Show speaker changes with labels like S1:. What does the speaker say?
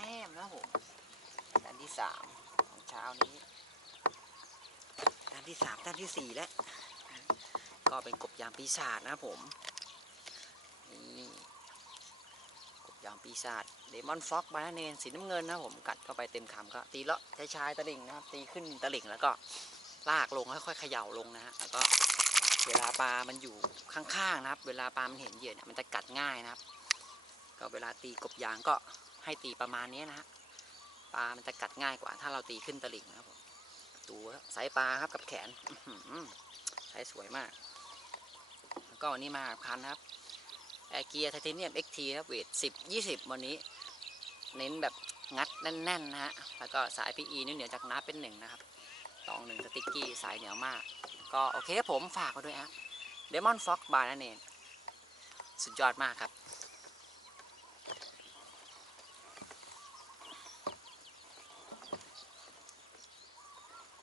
S1: ต้มนะผมจานที่สามของเช้านี้ด้านที่สามด้านที่สี่แล้ว ก็เป็นกบยางปีศาจนะผม นี่กบยางปีศาจเดมอนฟ็อกบานาเนนสีน้ำเงินนะผมกัดเข้าไปเต็มคำก็ตีเลาะใช้ชายตะลิ่งนะครับ ตีขึ้นตะลิ่งแล้วก็ลากลงค่อยๆเขย่าลงนะฮะแล้วก็เวลาปลา มันอยู่ข้างๆนะครับ เวลาปลา มันเห็นเหยื่อเนี่ย มันจะกัดง่ายนะครับ ก็เวลาตีกบยางก็ ให้ตีประมาณนี้นะฮะปลามันจะกัดง่ายกว่า ถ้าเราตีขึ้นตลิ่งนะครับผมดูสายปลาครับกับแขนใช้สวยมากแล้วก็วันนี้มาคันครับแอร์เกียร์ไทเทเนียม XT ครับเวท10 20วันนี้ เน้นแบบงัดแน่นๆนะฮะแล้วก็สาย PE นี่เหนือจากน้าเป็นหนึ่งนะครับตองหนึ่งสติ๊กกี้สายเหนียวมาก ก็โอเคครับผมฝากไว้ด้วยฮะเดมอนฟ็อกบาร์นั่นเองสุดยอดมากครับ